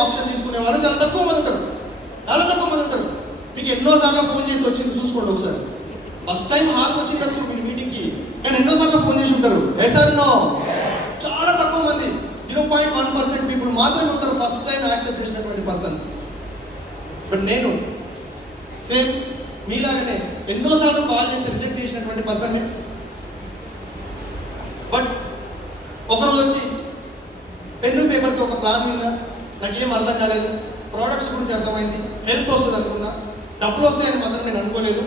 Option తీసుకునే వాళ్ళు చాలా తక్కువ మంది ఉంటారు. మీకు ఎన్నోసార్లు ఫోన్ చేసి వచ్చింది చూసుకోండి ఒకసారి. ఫస్ట్ టైం హాల్కి వచ్చిండొచ్చు మీరు మీటింగ్కి, కానీ ఎన్నోసార్లు ఫోన్ చేసి ఉంటారు. నో చాలా తక్కువ మంది, 0.1% పీపుల్ మాత్రమే ఉంటారు ఫస్ట్ టైం యాక్సెప్ట్ చేసినటువంటి పర్సన్స్. బట్ నేను సేమ్ మీలాగనే ఎన్నోసార్లు కాల్ చేస్తే రిజెక్ట్ చేసినటువంటి పర్సన్. బట్ ఒకరోజు వచ్చి పెన్ను పేపర్తో ఒక ప్లాన్ విన్నా, నాకేం అర్థం కాలేదు, ప్రోడక్ట్స్ గురించి అర్థమైంది, హెల్త్ వస్తుంది అనుకున్నా, డబ్బులు వస్తాయని మాత్రం నేను అనుకోలేదు.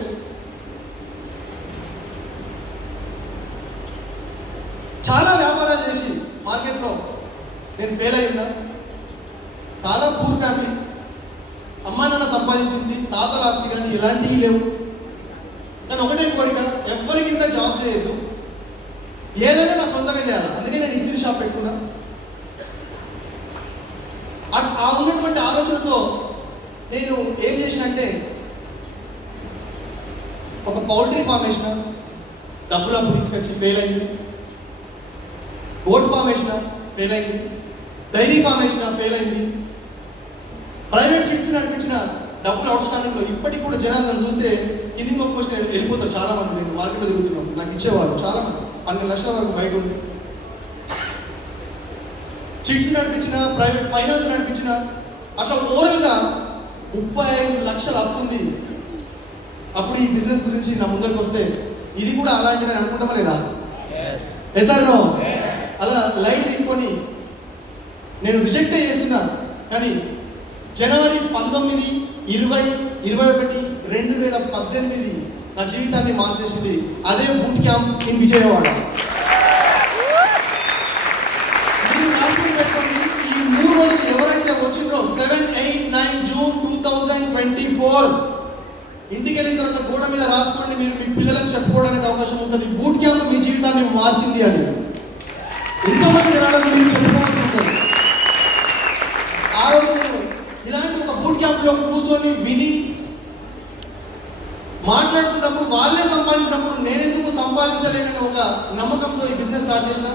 చాలా వ్యాపారాలు చేసి మార్కెట్లో నేను ఫెయిల్ అయి ఉన్నా. చాలా పూర్ ఫ్యామిలీ, అమ్మా నాన్న సంపాదించింది, తాతల ఆస్తి కానీ ఇలాంటివి లేవు. కానీ ఒకటే కోరిక, ఎవరికింత జాబ్ చేయొద్దు, ఏదైనా నా సొంతంగా చేయాలి. అందుకే నేను ఇస్త్రీ షాప్ పెట్టుకున్నా. ఆ ఉన్నటువంటి ఆలోచనతో నేను ఏం చేసినంటే ఒక పౌల్ట్రీ ఫామ్ వేసిన, డబ్బులు అప్పు తీసుకొచ్చి ఫెయిల్ అయింది. గోట్ ఫామ్ వేసిన, ఫెయిల్ అయింది. డైరీ ఫామ్ వేసిన, ఫెయిల్ అయింది. ప్రైవేట్ షిప్స్ నడిపించిన, డబ్బులు అవుట్ స్టాండింగ్లో. ఇప్పటికి కూడా జనాలు నన్ను చూస్తే కిందికి ఒక క్వశ్చన్ వెళ్ళిపోతారు చాలా మంది. నేను మార్కెట్లో తిరుగుతున్నాను, నాకు ఇచ్చేవాళ్ళు చాలా మంది, 12 లక్షల వరకు బయట ఉంది. చిట్స్ నడిపించిన, ప్రైవేట్ ఫైనాన్స్ నడిపించిన, అట్లా ఓవరాల్గా 35 లక్షల అప్పు ఉంది. అప్పుడు ఈ బిజినెస్ గురించి నా ముందరికి వస్తే ఇది కూడా అలాంటిదని అనుకుంటామా లేదా? నో అలా లైట్ తీసుకొని నేను రిజెక్ట్ చేస్తున్నా. కానీ జనవరి 19, 20, 21, 2018 నా జీవితాన్ని మార్చేసింది అదే బూట్ క్యాంప్ ఇన్ విజయవాడ. పెట్టుకోండి, ఈ 3 రోజులు ఎవరైతే వచ్చిందో 7, 8, 9 జూన్ 2024 ఇంటికి వెళ్ళిన తర్వాత గోడ మీద రాసుకోండి. మీరు మీ పిల్లలకు చెప్పుకోవడానికి అవకాశం ఉంటుంది, బూట్ క్యాంప్ మీ జీవితాన్ని మార్చింది అని. ఎంతోమంది జనాలకు మీరు చెప్పుకోవాల్సి ఉంటుంది. ఆ రోజు నేను ఇలాంటి ఒక బూట్ క్యాంప్లో కూర్చొని విని మాట్లాడుతున్నప్పుడు, వాళ్ళే సంపాదించినప్పుడు నేనెందుకు సంపాదించలేనని ఒక నమ్మకంతో ఈ బిజినెస్ స్టార్ట్ చేసిన.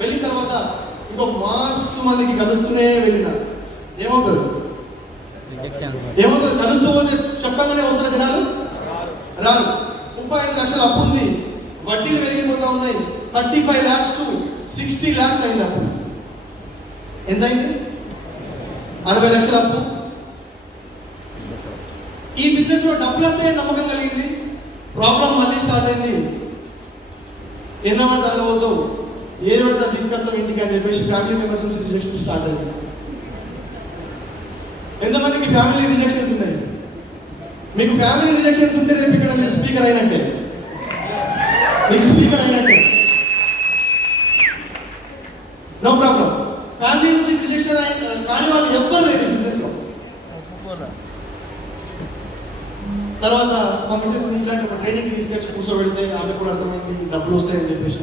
వెళ్ళిన తర్వాత ఇంకో మాస్ మందికి కలుస్తూనే వెళ్ళిన. ఏమవుతుంది కలుస్తూ పోతే చెప్పగానే వస్తున్న జనాలు రారు. 35 లక్షల అప్పు ఉంది, వడ్డీలు పెరిగిపోతా ఉన్నాయి. 35 lakhs to 60 lakhs అయింది అప్పు. ఎంత అయింది? 60 లక్షల అప్పు. ఈ బిజినెస్ లో డబ్బులు వస్తే నమ్మకం కలిగింది. ప్రాబ్లం మళ్ళీ స్టార్ట్ అయింది. ఎన్నో దానిలో పోతావు, ఏది పడితే తీసుకొస్తాం ఇంటికి అని చెప్పేసి ఫ్యామిలీ మెంబర్స్ నుంచి రిజెక్షన్ స్టార్ట్ అయింది. ఎంతమందికి ఫ్యామిలీ రిజెక్షన్స్ ఉన్నాయి? మీకు ఫ్యామిలీ రిజెక్షన్స్ ఉంటే రేపు ఇక్కడ మీరు స్పీకర్ అయినట్టే, నో ప్రాబ్లం. ఫ్యామిలీ నుంచి రిజెక్షన్ కాని వాళ్ళు ఎవ్వరు లేదు బిజినెస్ లో. తర్వాత మా మిసెస్ ఇట్లాంటి ఒక ట్రైనింగ్ తీసుకొచ్చి కూర్చోబెడితే ఆమె కూడా అర్థమైంది డబ్బులు వస్తాయని చెప్పేసి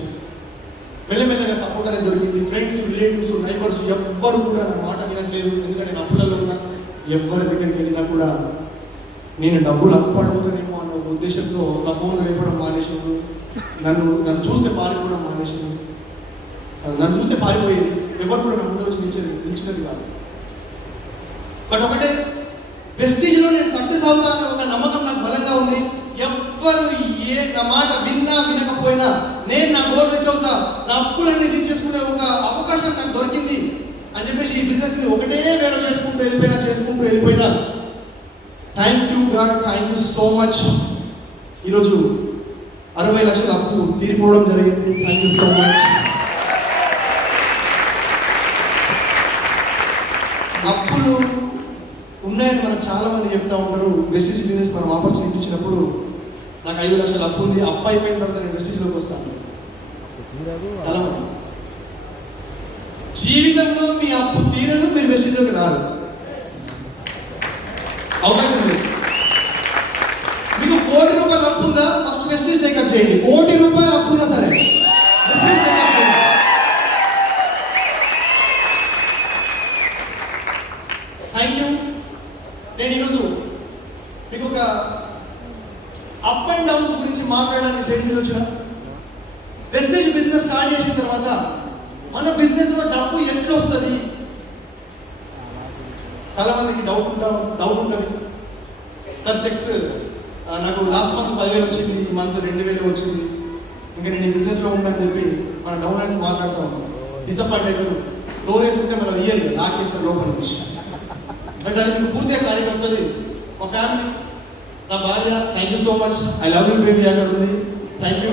మెల్లమెల్లగా సపోర్ట్ అనేది దొరికింది. ఫ్రెండ్స్, రిలేటివ్స్, నైబర్స్ ఎవ్వరు కూడా నా మాట వినట్లేదు. ఎందుకంటే నేను అప్పులలో ఉన్నా. ఎవరి దగ్గరికి వెళ్ళినా కూడా నేను డబ్బులు అప్పు అడుగుతానేమో అన్న ఒక ఉద్దేశంతో నా ఫోన్ రేపడం మానేసాను. నన్ను చూస్తే పారిపోవడం మానేసాను. నన్ను చూస్తే పారిపోయేది, ఎవరు కూడా నా ముందు వచ్చి నిలిచినది కాదు. బట్ ఒకటే, ప్రెస్టీజ్లో నేను సక్సెస్ అవుతా అనే ఒక నమ్మకం నాకు బలంగా ఉంది. ఎవ్వరు నా మాట విన్నా వినకపోయినా నేను నా గోల్ రీచ్ అవుతా, నా అప్పులన్నీ తీర్చేసుకునే ఒక అవకాశం నాకు దొరికింది అని చెప్పేసి ఈ బిజినెస్ ని ఒకటే వేలో చేసుకుంటూ వెళ్ళిపోయినా thank you God, thank you so much. ఈరోజు 60 లక్షల అప్పు తీరిపోవడం జరిగింది. Thank you so much. అప్పులు ఉన్నాయని మనకు చాలా మంది చెప్తా ఉంటారు. వెస్టీజ్ బిజినెస్ మనం ఆపర్చునిటీ ఇచ్చినప్పుడు నాకు 5 లక్షల అప్పు ఉంది, అప్పు అయిపోయిన తర్వాత నేను వెస్టీజ్లోకి వస్తాను. అలా జీవితంలో మీ అప్పు తీరదు, మీరు వెస్టీజ్లోకి రారు, అవకాశం లేదు. మీకు 1 కోటి రూపాయలు అప్పు ఉందా? ఫస్ట్ వెస్టీజ్ చెకప్ చేయండి. 1 కోటి రూపాయలు అప్పు ఉన్నా సరే వెస్టీజ్ చెకప్ చేయండి. Thank you. నేను ఈరోజు మీకు ఒక అప్ అండ్ డౌన్స్ గురించి మాట్లాడడానికి స్టేజ్ మీద వచ్చిన. వెస్టేజ్ బిజినెస్ స్టార్ట్ చేసిన తర్వాత మన బిజినెస్ లో డబ్బు ఎట్లా వస్తుంది, చాలా మందికి డౌట్ ఉంటుంది. సార్ చెక్స్ నాకు లాస్ట్ మంత్ 10,000 వచ్చింది, ఈ మంత్ 2,000 వచ్చింది, ఇంకా నేను ఈ బిజినెస్లో ఉంటానని చెప్పి మన డౌనర్స్ మాట్లాడుతూ ఉంటాం. డిసప్పాయింట్ అవుతారు, దూరేసుకుంటే మనం ఇయ్యరు, లాకేస్తారు లోపల నుంచి. బట్ అది మీకు పూర్తిగా క్లారిటీ వస్తుంది. మా ఫ్యామిలీ, నా భార్య, thank you so much, I love you baby అక్కడ ఉంది, థ్యాంక్ యూ.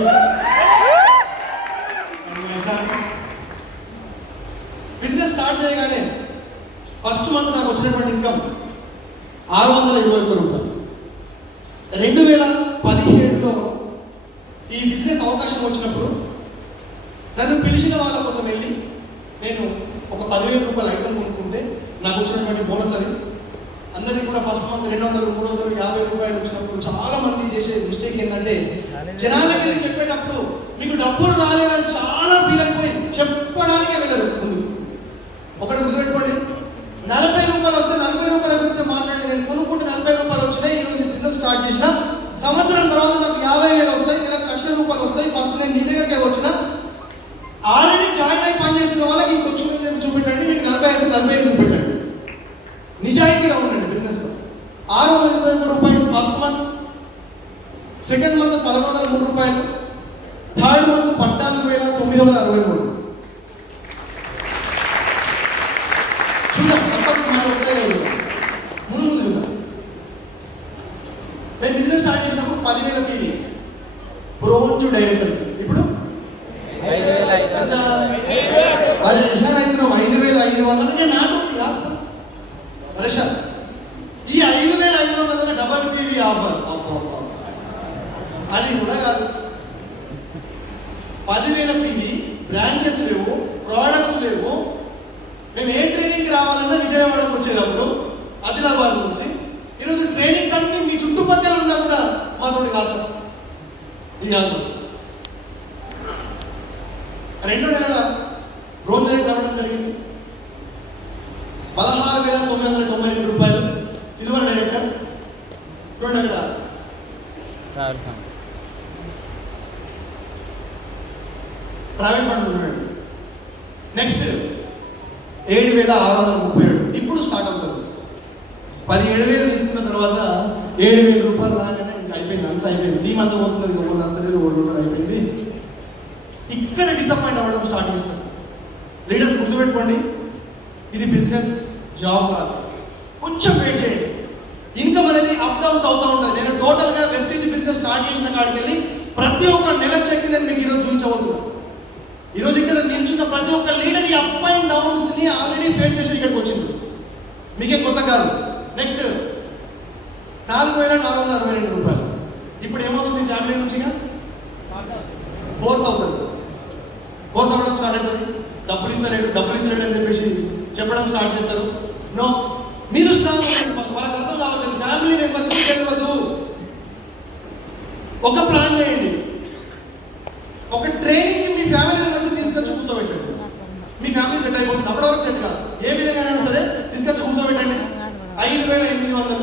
బిజినెస్ స్టార్ట్ చేయగానే ఫస్ట్ మంత్ నాకు వచ్చినటువంటి ఇన్కమ్ 621 రూపాయలు. 2017లో ఈ బిజినెస్ అవకాశం వచ్చినప్పుడు నన్ను పిలిచిన వాళ్ళ కోసం వెళ్ళి నేను ఒక 10,000 రూపాయల ఐటమ్ కొనుక్కుంటే నాకు వచ్చినటువంటి బోనస్ అది. అందరికీ కూడా ఫస్ట్ మంత్ 200, 350 రూపాయలు వచ్చినప్పుడు చాలా మంది చేసే మిస్టేక్ ఏంటంటే జనాలకి వెళ్ళి చెప్పేటప్పుడు మీకు డబ్బులు రాలేదని చాలా ఫీల్ అయిపోయి చెప్పడానికే వెళ్ళరు ముందు. ఒకటి గుర్తుపెట్టుకోండి, 40 రూపాయలు వస్తే 40 రూపాయల గురించి మాట్లాడి నేను కొనుక్కుంటే 40 రూపాయలు వచ్చినాయి, ఈరోజు బిజినెస్ స్టార్ట్ చేసిన, సంవత్సరం తర్వాత నాకు 50,000 వస్తాయి, నెలకు 1,00,000 రూపాయలు వస్తాయి. ఫస్ట్ నేను మీ దగ్గరికి వచ్చిన ఆల్రెడీ జాయిన్ అయి పనిచేస్తున్న వాళ్ళకి ఇంకొచ్చిందని చూపెట్టండి, మీకు 40 అయితే 40 చూపెట్టండి. నిజాయితీగా ఉండండి బిజినెస్లో. 623 రూపాయలు ఫస్ట్ మంత్, సెకండ్ మంత్ 1,103 రూపాయలు, థర్డ్ మంత్ 14,963. చూద్దాం చెప్పండి మనకు వస్తాయో ముందు చూద్దాం. నేను బిజినెస్ స్టార్ట్ చేసినప్పుడు 10,000 పీవీ బ్రోంజ్ డైరెక్టర్, ఇప్పుడు 5,500. నేను నాటోటి కాదు సార్ పరేషాన్. ఈ 5,500 డబల్ పీవీ ఆఫర్, అది కూడా కాదు. 10,000 పీవీ, బ్రాంచెస్ లేవు, ప్రోడక్ట్స్ లేవు. మేము ఏ ట్రైనింగ్కి రావాలన్నా విజయవాడకు వచ్చేటప్పుడు ఆదిలాబాద్ నుంచి ఈరోజు ట్రైనింగ్స్ అన్ని మీ చుట్టుపక్కల ఉన్నా కూడా మాతోటి కాదు సార్. ఇది కాదు. 2 నెలల రోజు రావడం జరిగింది. 16,992 రూపాయలు సిల్వర్ డైరెక్టర్. చూడండి అక్కడ ప్రైవేట్ ఫండ్ ఉన్నాడు. నెక్స్ట్ 7,637 ఇప్పుడు స్టార్ట్ అవుతుంది. 17,000 తీసుకున్న తర్వాత 7,000 రూపాయలు రాగానే ఇంకా అయిపోయింది, అంతా అయిపోయింది. టీం అంతా పోతున్నది, ఎవరు వస్తలేదు, ఓళ్ళు అయిపోయింది. ఇక్కడ డిసప్పాయింట్ అవ్వడం స్టార్ట్ చేస్తారు. లీడర్స్ గుర్తుపెట్టుకోండి, ఇది బిజినెస్ జాబ్ కాదు. కొంచెం వెయిట్ చేయండి. ఇన్కమ్ అనేది అప్ డౌన్స్ అవుతూ ఉంటుంది. నేను టోటల్గా వెస్టేజ్ బిజినెస్ స్టార్ట్ చేసిన కాడికి వెళ్ళి ప్రతి ఒక్క నెల చెక్ నేను మీకు ఈరోజు చూపించబోతున్నాను. ఈరోజు ఇక్కడ నిల్చున్న ప్రతి ఒక్క లీడర్ ఈ అప్ అండ్ డౌన్స్ ని ఆల్రెడీ ఫేస్ చేసి ఇక్కడికి వచ్చింది, మీకే కొత్త కాదు. నెక్స్ట్ 4,462 రూపాయలు. ఇప్పుడు ఏమవుతుంది ఫ్యామిలీ నుంచిగా బోర్స్ అవుతుంది. బోర్స్ అవ్వడం స్టార్ట్ అవుతుంది. డబ్బులు ఇస్తలేడు అని చెప్పేసి చెప్పడం స్టార్ట్ చేస్తారు. నో, మీరు స్ట్రాంగ్ ఉండండి. ఫస్ట్ వాళ్ళకి అర్థం కావట్లేదు. ఫ్యామిలీ మెంబర్స్ తెలియదు. ఒక ప్లాన్ చేయండి, ఒక ట్రైనింగ్కి మీ ఫ్యామిలీ మెంబర్స్ తీసుకొచ్చి కూర్చోబెట్టండి. మీ ఫ్యామిలీ సెట్ అయిపోతుంది. అప్పటి వరకు సెట్ కాదు. ఏ విధంగా అయినా సరే తీసుకొచ్చి కూర్చోబెట్టండి. 5,800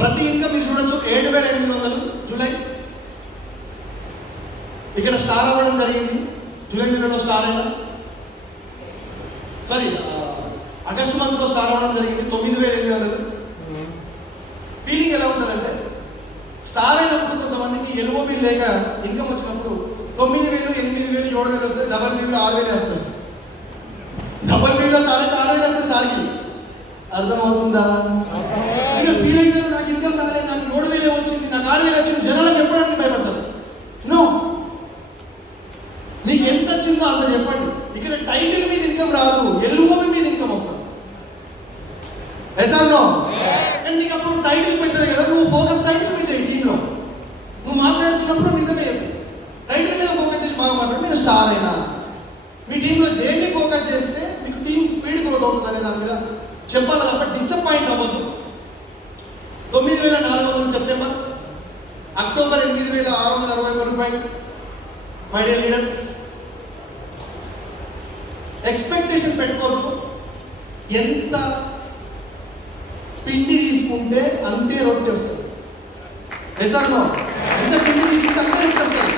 ప్రతి ఇన్కమ్ మీరు చూడొచ్చు. 7,800 జూలై ఇక్కడ స్టార్ అవ్వడం జరిగింది. జూలై నెలలో స్టార్ అయినా, సారీ ఆగస్టు మంత్లో స్టార్ అవ్వడం జరిగింది. 9,800. ఫీలింగ్ ఎలా ఉంటుందంటే, స్టార్ అయినప్పుడు కొంతమందికి ఎల్ఓబి లేక ఇన్కమ్ వచ్చినప్పుడు 9,000, 8,000, 7,000 వస్తాయి. డబల్ బీలో 6,000 వస్తాయి. డబల్ బీలో స్టార్ అయితే 6,000 వస్తాయి స్టార్కి. అర్థమవుతుందా? ఇక ఫీల్ అయితే నాకు ఇన్కమ్ రాలేదు, నాకు 7,000 వచ్చింది, నాకు 6,000 వచ్చింది, జనాలకు చెప్పడానికి భయపడతారు. నో, మీకు ఎంత వచ్చిందో అంత చెప్పండి. ఇక్కడ టైటిల్ మీద ఇన్కమ్ రాదు, ఎల్ఓబి మీద ఇన్కమ్ వస్తుంది. నో, నీకు అప్పుడు టైటిల్ పెద్దది కదా, నువ్వు ఫోకస్ టైటిల్ మీద చేయి. టీంలో నువ్వు మాట్లాడుతున్నప్పుడు నిజమే చెప్పు. టైటిల్ మీద ఫోకస్ చేసి బాగా మాట్లాడు. నేను స్టార్ అయినా, మీ టీంలో దేన్ని ఫోకస్ చేస్తే మీకు టీం స్పీడ్ గ్రోత్ అవుతుంది అనే దాని మీద చెప్పాలి తప్ప డిసప్పాయింట్ అవ్వద్దు. 9,400 సెప్టెంబర్. అక్టోబర్ 8,661 రూపాయలు. మై డియర్ లీడర్స్, ఎక్స్పెక్టేషన్ పెట్టుకోవద్దు. ఎంత పిండి తీసుకుంటే అంతే రొట్టె వస్తుంది. ఎసార్నో, ఎంత పిండి తీసుకుంటే అంతే రొట్టె వస్తుంది.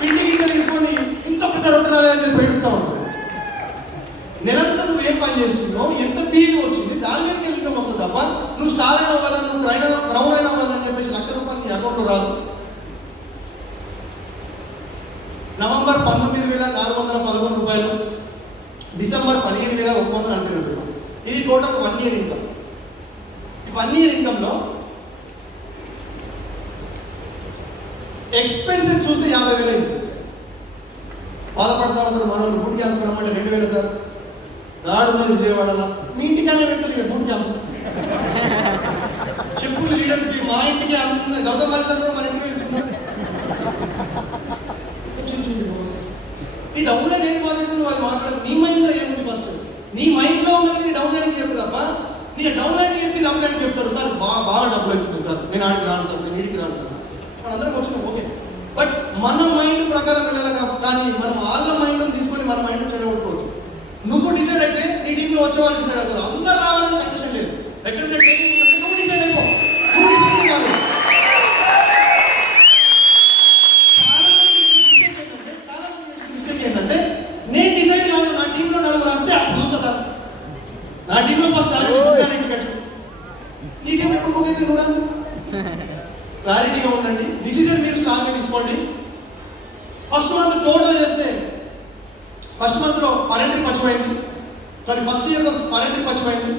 పిండి గిన్నె తీసుకొని ఇంత పెద్ద రొట్టె రాలేదని చెప్పి ఏడుస్తూ ఉంటుంది. నెలంతా నువ్వు ఏం పని చేస్తున్నావు, ఎంత పీవీ వచ్చింది, దాని మీదకి ఇన్కమ్ వస్తుంది తప్ప నువ్వు స్టార్ అయినావు కదా, నువ్వు క్రౌన్ అయినావు కదా అని చెప్పేసి ₹1,00,000 నీ అకౌంట్లో రాదు. November 19,411 December 15,142. ఇది టోటల్ 1 ఇయర్ ఇన్కమ్. ఈ 1 ఇయర్ ఇన్కమ్లో ఎక్స్పెన్సెస్ చూస్తే 50,000 అయింది. బాధపడతా ఉంటారు మనోళ్ళు. బూట్ క్యాంప్ రమ్మంటే 2,000 సార్, గాడు ఉన్నది విజయవాడలో, మీ ఇంటికనే పెడతారు ఇక బూట్ క్యాంప్. చెప్పులు లీడర్స్కి మా ఇంటికి అంత గౌతమ్ బాలి కూడా మన ఇంటికి వెళ్తున్నారు. ఈ డౌన్లైన్ ఏది మాట్లాడుతుంది వాళ్ళు మాట్లాడదు. నీ మైండ్లో ఏముంది ఫస్ట్, నీ మైండ్లో ఉన్నది నీ డౌన్లైన్కి చెప్పు తప్ప నీ డౌన్లైన్కి చెప్పి డౌన్లైన్కి చెప్తారు సార్ బాగా డబ్బులు అవుతుంది సార్, నేను ఆడికి రాను సార్, నేను ఇంటికి రాను సార్, మనందరం వచ్చినాం ఓకే. బట్ మన మైండ్ ప్రకారం వెళ్ళాలి కానీ మనం వాళ్ళ మైండ్లో తీసుకొని మన మైండ్ చెడగొట్టుకోవద్దు. నువ్వు డిసైడ్ అయితే నీ టీంలో వచ్చే వాళ్ళు డిసైడ్ అవుతారు. అందరు రావాలని కండిషన్ లేదు. ఎక్కడైనా నువ్వు డిసైడ్ అయిపో, నువ్వు డిసైడ్ కాదు. చాలా మంది మిస్టేక్ ఏంటంటే నేను డిసైడ్ కాదు, నా టీంలో 4 రాస్తే అప్పుడు సార్ నా టీంలో ఫస్ట్ నీ టీంలో ఎప్పుడు అయితే నువ్వు రాదు. క్లారిటీగా ఉండండి, డిసిజన్ మీరు స్ట్రాంగ్గా తీసుకోండి. ఫస్ట్ మంత్ టోటల్ చేస్తే ఫస్ట్ మంత్లో పరెంట్కి మర్చిపోయింది, సారీ ఫస్ట్ ఇయర్లో పరెంట్కి మర్చిపోయింది.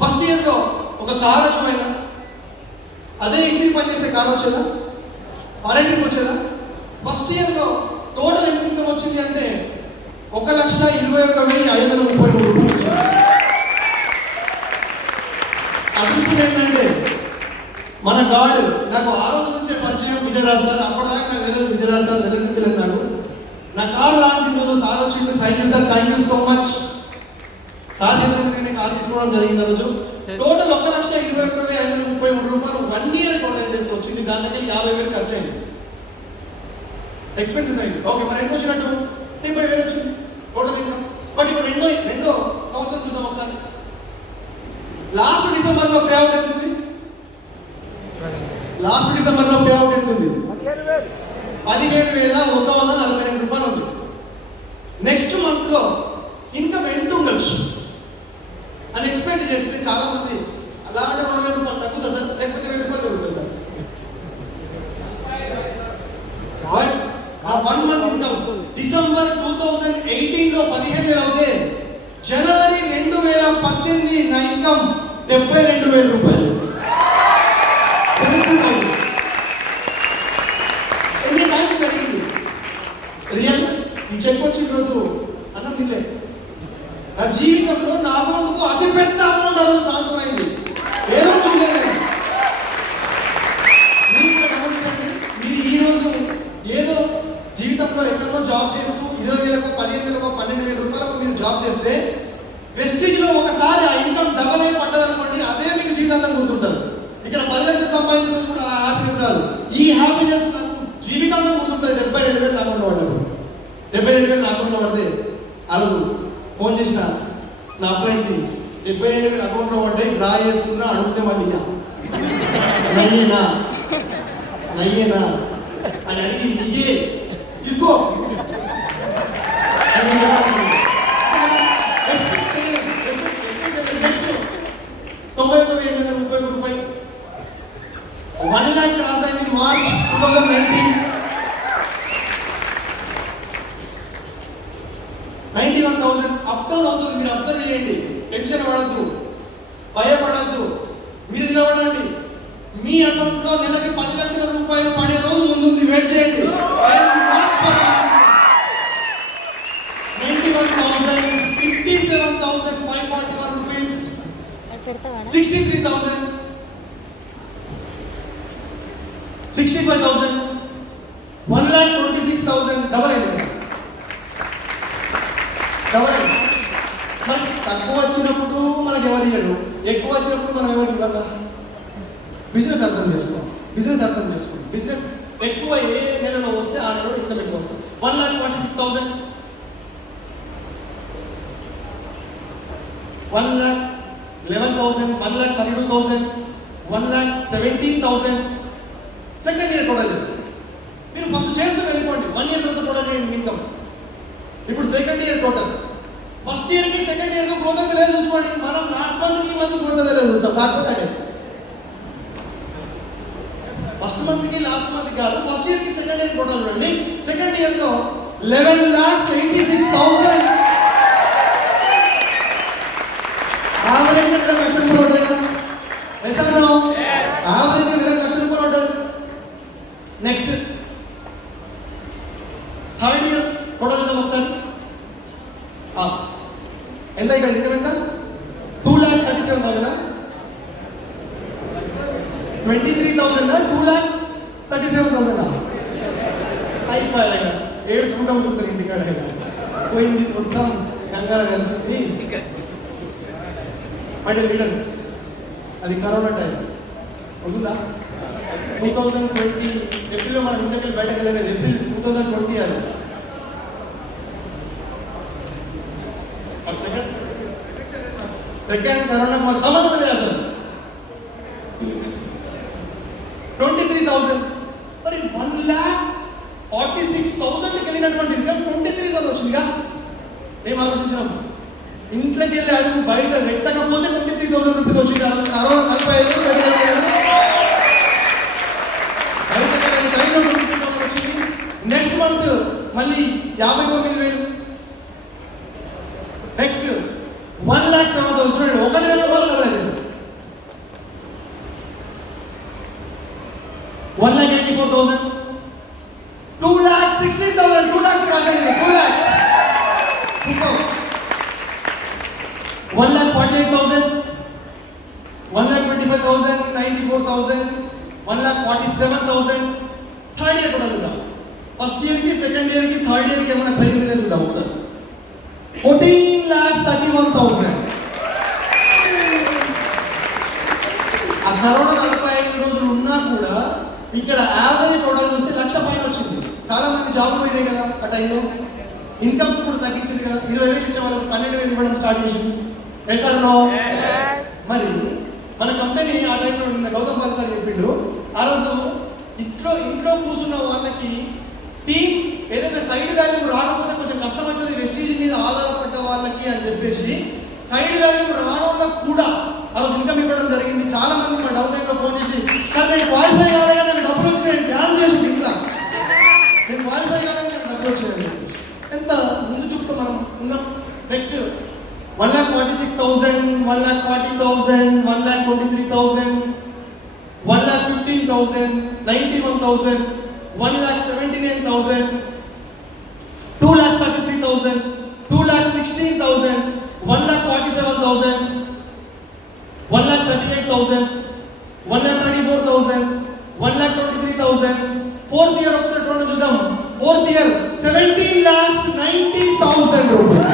ఫస్ట్ ఇయర్లో ఒక కార్ వచ్చిపోయినా అదే ఇస్త్రీ పని చేస్తే కార్ వచ్చేదా, పరెంట్కి వచ్చేదా? ఫస్ట్ ఇయర్లో టోటల్ ఎంత ఇన్కమ్ వచ్చింది అంటే 1,21,533 వచ్చింది. అదృష్టం ఏంటంటే మన గాడ్ నాకు ఆ రోజు నుంచే పరిచయం విజయరాజ్ సార్. అప్పటిదాకా నాకు తెలియదు విజయరాజ్ సార్, తెలియదు నాకు. నా కార్ లాంచింగ్ రోజు సార్ వచ్చిండు, thank you sir, thank you so much. Sir చేతులకి కార్ తీసుకోవడం జరిగింది. ఆ రోజు టోటల్ 1,21,533 1 ఇయర్ టోటల్ చేస్తే వచ్చింది. దాంట్లో 50,000 ఖర్చు అయింది, ఎక్స్పెన్సెస్ అయింది. ఓకే, మరి ఎంత వచ్చినట్టు 70,000 వచ్చింది టోటల్ ఇన్కమ్. బట్ ఇప్పుడు రెండో సంవత్సరం చూద్దాం ఒకసారి. లాస్ట్ డిసెంబర్లో పే అవుట్ ఎంత ఉంది? లాస్ట్ డిసెంబర్లో పే అవుట్ ఎంత ఉంది? 17,142 ఉంది. నెక్స్ట్ మంత్లో ఇన్కమ్ ఎంత ఉండొచ్చు అని ఎక్స్పెక్ట్ చేస్తే చాలా మంది అలా అంటే 2,000 తగ్గుతుంది సార్, లేకపోతే 1,000 దొరుకుతుంది సార్. ఆ 1 మంత్ ఇన్కమ్ డిసెంబర్ 2018లో 15,000 అవుతే జనవరి 2018 నా ఇన్కమ్ 72,000 రూపాయలు. 70,000. ఎన్ని టైమ్స్ జరిగింది రియల్? ఈ చెక్ వచ్చిన రోజు అన్నం తినలే. నా జీవితంలో నా అకౌంట్కు అతి పెద్ద అమౌంట్ ఆ రోజు ట్రాన్స్ఫర్ అయింది. ఏ రోజు చూడలేదు. మీరు కూడా గమనించండి, మీరు ఈ రోజు ఏదో జీవితంలో ఎక్కడో జాబ్ చేస్తూ 20,000, 15,000, 12,000 రూపాయలకు మీరు జాబ్ చేస్తే వెస్టిజ్లో ఒకసారి ఆ ఇన్కమ్ డబల్ అయి పడ్డదనుకోండి, అదే మీకు జీవితాంతం గుర్తుంటుంది. ఇక్కడ 10 లక్షలు సంపాదించిన కూడా ఆ హ్యాపీనెస్ రాదు. ఈ హ్యాపీనెస్ నాకు జీవితాంతం గుర్తుంటుంది. 72,000 నా అకౌంట్లో పడ్డప్పుడు, 72,000 నా అకౌంట్లో పడితే ఆ రోజు ఫోన్ చేసిన నా అప్లైన్కి 72,000 అకౌంట్లో పడ్డాయి, డ్రా చేస్తున్నా, అడిగితే వాళ్ళు నయ్యేనా అని అడిగి నీయే తీసుకో నెక్స్ట్ 91,830 రూపాయలు 1 lakh క్రాస్ అయింది మార్చ్ 2019. 91,000 అప్ డౌన్ అవుతుంది. మీరు అబ్జర్వ్ చేయండి, టెన్షన్ పడద్దు, భయపడద్దు, మీరు నిలబడండి. మీ అకౌంట్లో నెలకి 10 లక్షల రూపాయలు పడే రోజు ముందుంది, వెయిట్ చేయండి. 91,000, 57,541 రూపీస్, 63,000, 65,000, 1,26,000 డబల్ అయింది. మరి తక్కువ వచ్చినప్పుడు మనకు ఎవరు ఇయ్యరు, ఎక్కువ వచ్చినప్పుడు మనం ఎవరు ఇవ్వాలి? బిజినెస్ అర్థం చేసుకో. బిజినెస్ ఎక్కువ ఏ నెలలో వస్తే ఆ నెలలో ఇన్కమ్ ఎక్కువ వస్తుంది. 1,46,000, 1,11,000, 1,32,000, 1,17,000. Second year total. మీరు ఫస్ట్ చేస్తూ వెళ్ళిపోండి, 1 ఇయర్ తర్వాత టోటల్ ఇన్కమ్. ఇప్పుడు సెకండ్ ఇయర్ టోటల్ ఫస్ట్ ఇయర్కి సెకండ్ ఇయర్కి గ్రోత్ అయితే లేదు చూసుకోండి. మనం లాస్ట్ మంత్కి ఈ మంత్ గ్రోత్ అయితే లేదు చూస్తాం. కాకపోతే అంటే ఫస్ట్ మంత్కి లాస్ట్ మంత్కి కాదు, ఫస్ట్ ఇయర్కి సెకండ్ ఇయర్ టోటల్ చూడండి. సెకండ్ ఇయర్లో 11,86,000 యావరేజ్ 2 లక్షల రూపాయలు ఉంటాయి కదా. ఎసానో యావరేజ్ 2 లక్షల రూపాయలు ఉంటుంది. నెక్స్ట్ థర్డ్ ఇయర్ టోటల్ చూద్దాం ఒకసారి. ఎంత ఇక్కడ ఇన్కమ్ ఎంత? 2,37,000, 23,000, 2,37,000 అయిపోయాయి కదా. ఏడుచుకుంటా ఉంటుంది ఇంటికాడ పోయింది మొత్తం గంగాళ కలిసింది. అంటే లీడర్స్ అది కరోనా టైం వస్తుందా? 2020 ఏప్రిల్లో మనం ఇంటికి బయటకు వెళ్ళలేదు. ఏప్రిల్ 2020 అది. సెకండ్ కరోనా మాకు సంబంధం లేదు అసలు. 23,000 మరి 1,46,000 కలిగినటువంటి ఇన్కమ్ 23,000 వచ్చిందిగా. మేము ఆలోచించాము, ఇంట్లోకి వెళ్ళి అడుగు బయట పెట్టకపోతే 23,000 రూపీస్ వచ్చింది. కరోనా 45 బయట టైంలో 23,000 వచ్చింది. నెక్స్ట్ మంత్ మళ్ళీ 59,000. నెక్స్ట్ 1,07,000 చూడండి. 1,00,000 రూపాయలు డబ్బులు 1,84,000, 2,16,000, 2 lakhs కాదండి, 2 lakhs. సూపర్. 1,48,000, 1,25,000, 94,000, 1,47,000. థర్డ్ ఇయర్ కూడా చూద్దాం. ఫస్ట్ ఇయర్కి సెకండ్ ఇయర్కి థర్డ్ ఇయర్కి ఏమైనా పెరిగింది లేదు చూద్దాం ఒకసారి. 14,31,000. ఆ కరోనా 45 రోజులు ఉన్నా కూడా ఇక్కడ యావరేజ్ టోటల్ చూస్తే 1,00,000 పైన వచ్చింది. చాలా మంది జాబ్ పోయినాయి కదా ఆ టైంలో. ఇన్కమ్స్ కూడా తగ్గించింది కదా. 20,000 ఇచ్చే వాళ్ళకి 12,000 ఇవ్వడం స్టార్ట్ చేసింది. Yes or no? మరి మన కంపెనీ ఆ టైంలో గౌతమ్ పాల్ సార్ చెప్పిండు, ఆ రోజు ఇంట్లో కూర్చున్న వాళ్ళకి టీం ఏదైతే సైడ్ వాల్యూ రాకపోతే కొంచెం కష్టమవుతుంది వెస్టీజ్ మీద ఆధారపడ్డ వాళ్ళకి అని చెప్పేసి సైడ్ వాల్యూ రావడంలో కూడా ఆ రోజు ఇన్కమ్ ఇవ్వడం జరిగింది. చాలా మంది మా డౌన్ లైన్లో ఫోన్ చేసి, సార్ నేను క్వాలిఫై కాలేగా నాకు డబ్బులు వచ్చినాయి, డ్యాన్స్ చేసి ఇంట్లో నేను క్వాలిఫై కాలేగా నాకు డబ్బులు వచ్చినాయి. ఎంత ముందు చూపుతూ మనం ఉన్నాం. నెక్స్ట్ 1,46,000, 1,40,000, 1,23,000, 1,15,000, 91,000, 1,79,000, 2,33,000, 2,16,000, 1,47,000, 1,38,000, 1,34,000, 1,23,000. ఫోర్త్ ఇయర్ ఒకసారి టోటల్ చూద్దాం. Fourth year 17,90,000 rupees.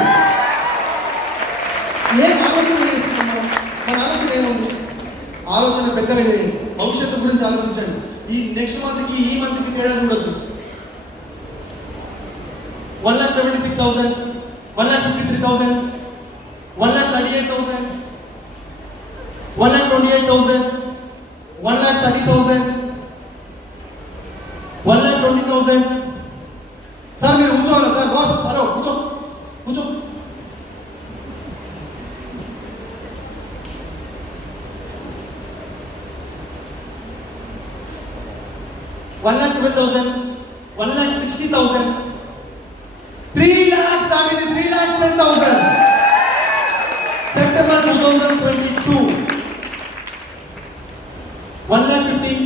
ఏం ఆలోచన చేస్తున్నాం? మన ఆలోచన ఏముంది? ఆలోచన పెద్దగా చేయండి. భవిష్యత్తు గురించి ఆలోచించండి. ఈ నెక్స్ట్ మంత్కి ఈ మంత్కి తేడా చూడొద్దు. 1,76,000, 1,53,000, 1,38,000, 1,28,000, 1,30,000, 1,20,000. సార్ మీరు కూర్చోవాలా సార్? బాస్ హలో కూర్చో. 1,12,000, 1,60,000, 3 lakhs దాటింది. 3,10,000. September 2022 1,50,000,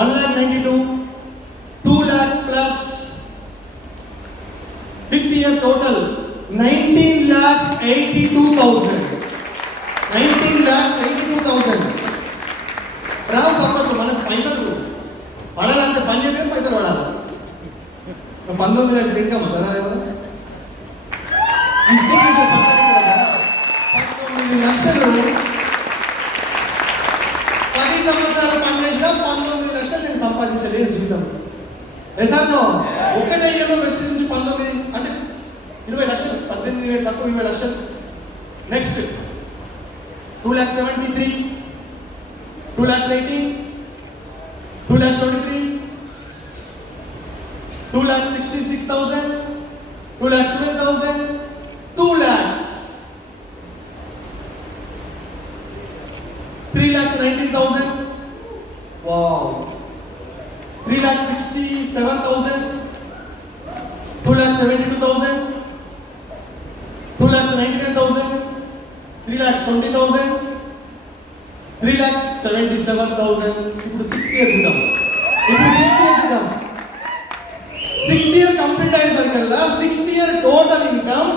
1,92,000, 2 lakhs plus. Fifth year total 19,82,000. 19,82,000. రావు సంపర్కు మనకు పైసలు పడాలంటే పని చేస్తే పైసలు పడాలి. 19 లక్షల ఇన్కమ్ సార్ అదేమన్నా 19 లక్షలు 10 సంవత్సరాలు పనిచేసినా 19 లక్షలు నేను సంపాదించలేను జీవితం. ఎసానో ఒక్కటే ఇయర్లో వెస్ట్ నుంచి 19 అంటే 20 లక్షలు, 18,000 తక్కువ 20 లక్షలు. నెక్స్ట్ 2,73,000, 2,80,000, 2,23,000, 2,66,000, 2,12,000, 3,19,000. Wow. 3,67,000. 2,72,000. 2,99,000. 3,20,000. 3,77,000. ఇప్పుడు 6th ఇయర్ చూద్దాం. 6th ఇయర్ కంప్లీట్ అయ్యేసరికల్లా 6th year total income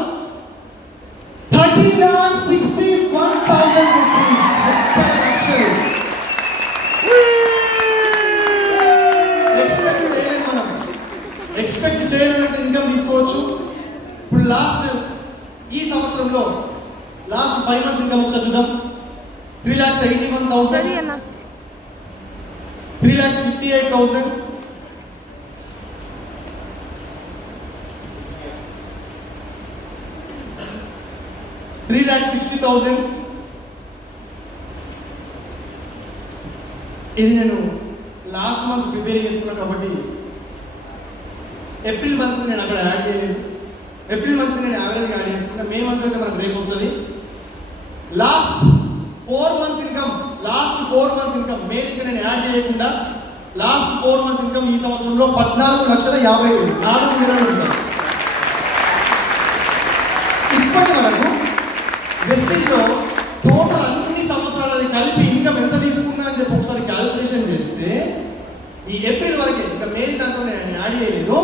30,61,000 rupees. 30 లక్షలు. ఎక్స్పెక్ట్ చేయలేనంత ఇన్కమ్ తీసుకోవచ్చు. ఇప్పుడు ఈ సంవత్సరంలో లాస్ట్ 5 మంత్ ఇన్కమ్ ఒకసారి చూద్దాం. 3,81,000. 3,58,000. 3,60,000. ఇది నేను లాస్ట్ మంత్ ప్రిపేర్ చేసుకున్నా కాబట్టి ఏప్రిల్ మంత్ నేను అక్కడ యాడ్ చేయలేదు. ఏప్రిల్ మంత్ నేను యావరేజ్ యాడ్ చేసుకున్నా. మే మంత్ అయితే మనకు రేపు వస్తుంది. లాస్ట్ 4 మంత్స్ ఇన్కమ్ మే దగ్గర నేను యాడ్ చేయకుండా లాస్ట్ 4 మంత్స్ ఇన్కమ్ ఈ సంవత్సరంలో 14,50,000. 4,20,000. ఇప్పటి వరకు వెస్టేజ్లో టోటల్ అన్ని సంవత్సరాలది కలిపి ఇన్కమ్ ఎంత తీసుకున్నా అని చెప్పి ఒకసారి క్యాలిక్యులేషన్ చేస్తే ఈ ఏప్రిల్ వరకే, ఇంకా మే దాంట్లో నేను యాడ్ చేయలేదు,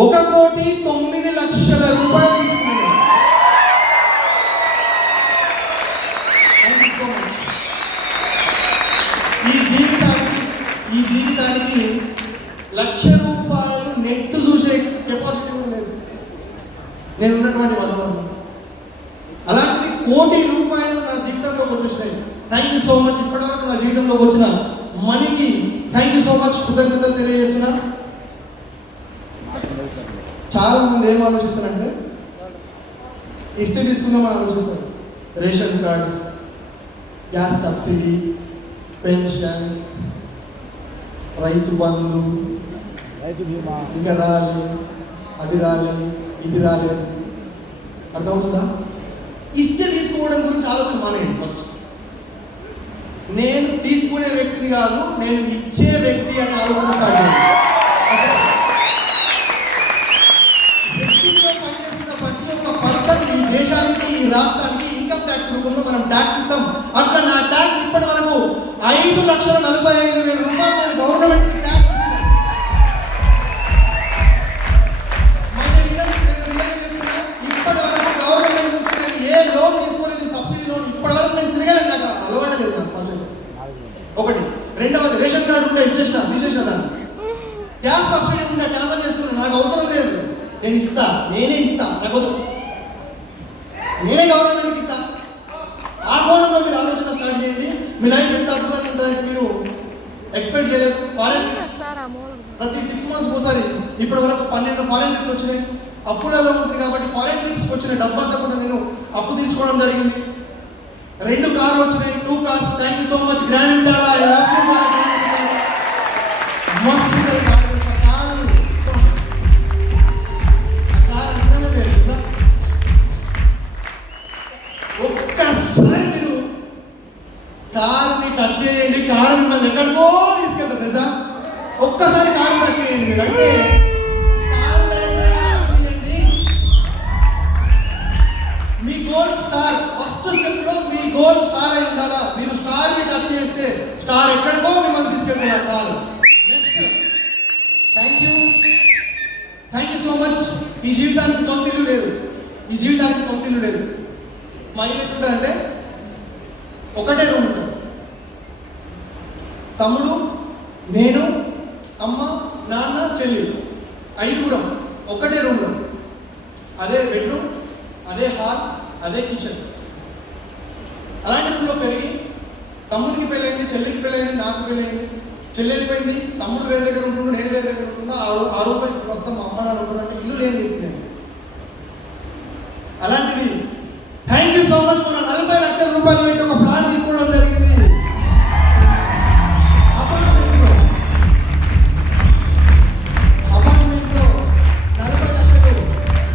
1,09,00,000 రూపాయలు తీసుకున్నాను. Thank you so much. ఈ జీవితానికి 1,00,000 రూపాయలు నెట్ చూసే కెపాసిటీ కూడా లేదు నేను ఉన్నటువంటి వాతావరణం. అలాంటిది 1,00,00,000 రూపాయలు నా జీవితంలోకి వచ్చేసినాయి. Thank you so much. ఇప్పటివరకు నా జీవితంలోకి వచ్చిన మనీకి థ్యాంక్ యూ సో మచ్, కృతజ్ఞతలు తెలియజేస్తున్నా. చాలా మంది ఏం ఆలోచిస్తారంటే ఇస్తే తీసుకుందామని ఆలోచిస్తారు. Ration card, gas subsidy, pension, Rythu Bandhu, ఇంకా రాలే, అది రాలే, ఇది రాలేదు. అర్థమవుతుందా? ఇస్తే తీసుకోవడం గురించి ఆలోచన మానేయండి. ఫస్ట్ నేను తీసుకునే వ్యక్తిని కాదు, నేను ఇచ్చే వ్యక్తి అనే ఆలోచన స్టార్ట్ చేయండి. డిస్ట్రిక్ట్లో పనిచేస్తున్న ప్రతి ఒక్క పర్సన్ ఈ దేశానికి, ఈ రాష్ట్రానికి ఇన్కమ్ ట్యాక్స్ రూపంలో మనం ట్యాక్స్ ఇస్తాం. అట్లా నా ట్యాక్స్ ఇప్పటి వరకు 5,45,000 రూపాయలు నేను గవర్నమెంట్కి ట్యాక్స్ ఇచ్చిన. ఇప్పటి వరకు గవర్నమెంట్ నుంచి నేను ఏ లోన్ తీసుకోలేదు, సబ్సిడీ లోన్ ఇప్పటి వరకు నేను తిరగలేదు. నాకు అలవాటు లేదు. నాకు ఒకటి. రెండవది, రేషన్ కార్డు ఉంటే తీసేసిన దాన్ని. గ్యాస్ సబ్సిడీ ఉంటే క్యాన్సల్ చేసుకున్నాను. నాకు అవసరం లేదు, నేనే ఇస్తా, నాకు నేనే గవర్నమెంట్కి ఇస్తా. ఆ కోణంలో మీరు ఆలోచన స్టార్ట్ చేయండి. మీ లైఫ్ ఎంత అద్భుతంగా ఉంటుందంటే మీరు ఎక్స్పెక్ట్ చేయలేదు. ఫారెన్ ప్రతి 6 మంత్స్ ఒకసారి ఇప్పటి వరకు 12 ఫారెన్ ట్రిప్స్ వచ్చినాయి. అప్పులలో ఉంటుంది కాబట్టి ఫారెన్ ట్రిప్స్కి వచ్చిన డబ్బంతా కూడా నేను అప్పు తీర్చుకోవడం జరిగింది. 2 కార్లు వచ్చినాయి, 2 cars. Thank you so much. Grand Vitara, I love you car. మస్తు ఒక్కసారి మీరు కార్ని టచ్ చేయండి, కారు మిమ్మల్ని ఎక్కడికో తీసుకెళ్తారు తెలుసా. ఒక్కసారి కారు టచ్ చేయండి మీరు. అంటే మీ గోల్ స్టార్. ఫస్ట్ స్టెప్ లో మీ గోల్ స్టార్ అయి ఉండాలా. మీరు స్టార్ ని టచ్ చేస్తే స్టార్ ఎక్కడికో మిమ్మల్ని తీసుకెళ్తాయి ఆ car. Next, thank you so much. ఈ జీవితానికి సొంత ఇల్లు లేదు. మా ఇల్లు ఎట్లుంటుందంటే ఒకటే రూమ్ ఉంటుంది. తమ్ముడు, నేను, అమ్మ, నాన్న, చెల్లి, 5 ఒకటే రూమ్లో. అదే బెడ్రూమ్, అదే హాల్, అదే కిచెన్. అలాంటి రూమ్లో పెరిగి తమ్ముడికి పెళ్ళైంది, చెల్లికి పెళ్ళైంది, నాకు పెళ్ళైంది. చెల్లి వెళ్ళిపోయింది, తమ్ముడు వేరే దగ్గర ఉంటున్నాడు, నేను వేరే దగ్గర ఉంటున్నా. ఆ రూమ్లో ఇప్పుడు వస్తాం, మా అమ్మ నాన్న ఉంటున్నారంటే ఇల్లు లేని వ్యక్తి నేను. అలాంటిది థ్యాంక్ యూ సో మచ్. మన 40 లక్షల రూపాయలు పెట్టి ఒక ఫ్లాట్ తీసుకోవడం జరిగింది. అపార్ట్మెంట్లో 40 లక్షలు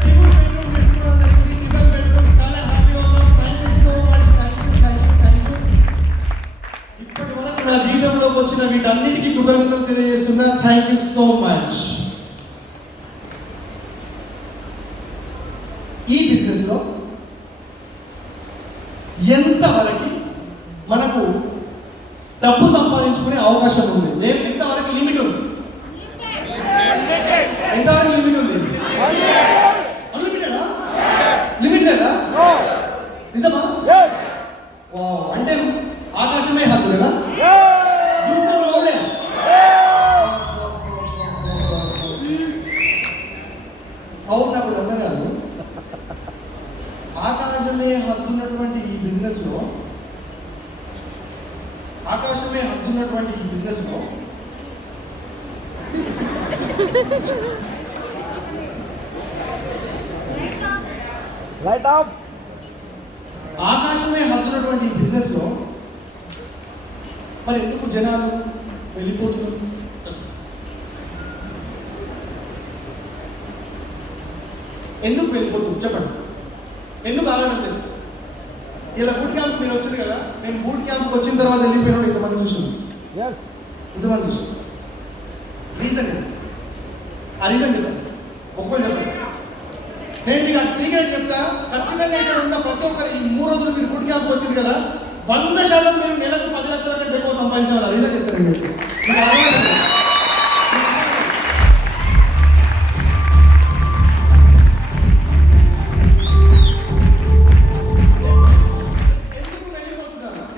సింగిల్ బెడ్రూమ్ తీసుకోవడం జరిగింది. సింగిల్ బెడ్రూమ్ చాలా హ్యాపీగా ఉన్నాం. Thank you so much. Thank you. వచ్చిన వీటన్నిటికీ కృతజ్ఞతలు తెలియజేస్తున్నా. Thank you so much. ఈ బిజినెస్లో ఎంతవరకు మనకు డబ్బు సంపాదించుకునే అవకాశం ఉంది? ఎంతవరకు లిమిట్ ఉంది? ఎంతవరకు లిమిట్ ఉంది? అన్లిమిటెడా? లిమిట్ లేదా? నిజమా? అంటే ఆకాశమే హద్దు కదా? చూసుకోండి. అవును, నాకు అర్థం కాదు. ఆకాశమే హద్దున్నటువంటి ఈ బిజినెస్లో లైట్ ఆఫ్. ఆకాశమే హద్దున్నటువంటి ఈ బిజినెస్లో మరి ఎందుకు జనాలు వెళ్ళిపోతున్నారు? ఎందుకు వెళ్ళిపోతుంది చెప్పండి. ఎందుకు ఆగడం లేదు? ఇలా బూట్ క్యాంప్ మీరు వచ్చారు కదా, నేను బూట్ క్యాంప్కి వచ్చిన తర్వాత వెళ్ళిపోయినా ఇంతమంది చూసాను. ఇంతమంది చూసాను. రీజన్ ఏంటి? ఆ రీజన్ చెప్పండి. ఒక్కరు చెప్పండి. నేను మీకు ఆ సీక్రెట్ చెప్తా. ఖచ్చితంగా ఇక్కడ ఉన్న ప్రతి ఒక్కరు ఈ 3 రోజులు మీరు బూట్ క్యాంప్ వచ్చింది కదా, 100% మీరు నెలకు 10 లక్షల కంటే ఎక్కువ సంపాదించాలి. రీజన్ చెప్తారండి.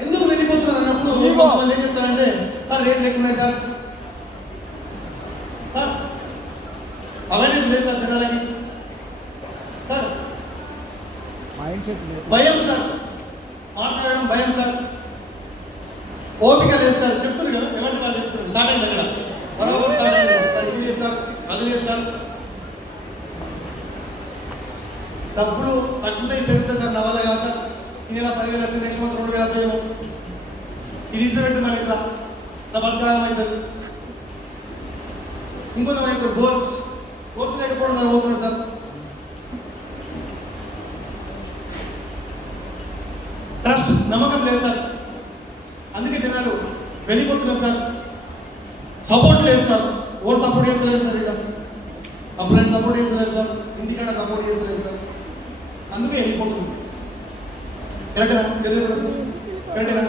ఎందుకు వెళ్ళిపోతున్నారు అన్నప్పుడు కొంతమంది ఏం చెప్తారంటే, సార్ రేట్ లేకున్నాయి సార్, అవేర్నెస్ లేదు సార్ జనాలకి, సార్ భయం సార్, మాట్లాడడం భయం సార్, ఓపిక లేదు సార్. చెప్తున్నారు కదా, ఎవరికి వాళ్ళు చెప్తున్నారు. స్టార్ట్ అయింది అక్కడ, బరాబర్ స్టార్ట్ అయింది సార్. ఇది లేదు సార్, అది లేదు సార్, డబ్బులు తగ్గుతాయి పెరుగుతాయి సార్, నా వల్ల కాదు సార్. ఈ నెల 10,000 వస్తుంది, నెక్స్ట్ మంత్ 2,000 వస్తాయేమో. ఇది ఇట్లా పెట్టి మళ్ళీ ఇట్లా నా బతకాలం అవుతుంది. ఇంకొంతమంది గోల్స్ లేకపోవడం దాన్ని పోతున్నాడు సార్. ట్రస్ట్, నమ్మకం లేదు సార్, అందుకే జనాలు వెళ్ళిపోతున్నారు సార్. సపోర్ట్ లేదు సార్, ఓన్ సపోర్ట్ చేస్తలేదు సార్, ఇక్కడ అప్పుడు సపోర్ట్ చేస్తలేదు సార్, ఇంటికన్నా సపోర్ట్ చేస్తలేదు సార్, అందుకే వెళ్ళిపోతుంది. కరెక్టేనా? కరెక్టేనా?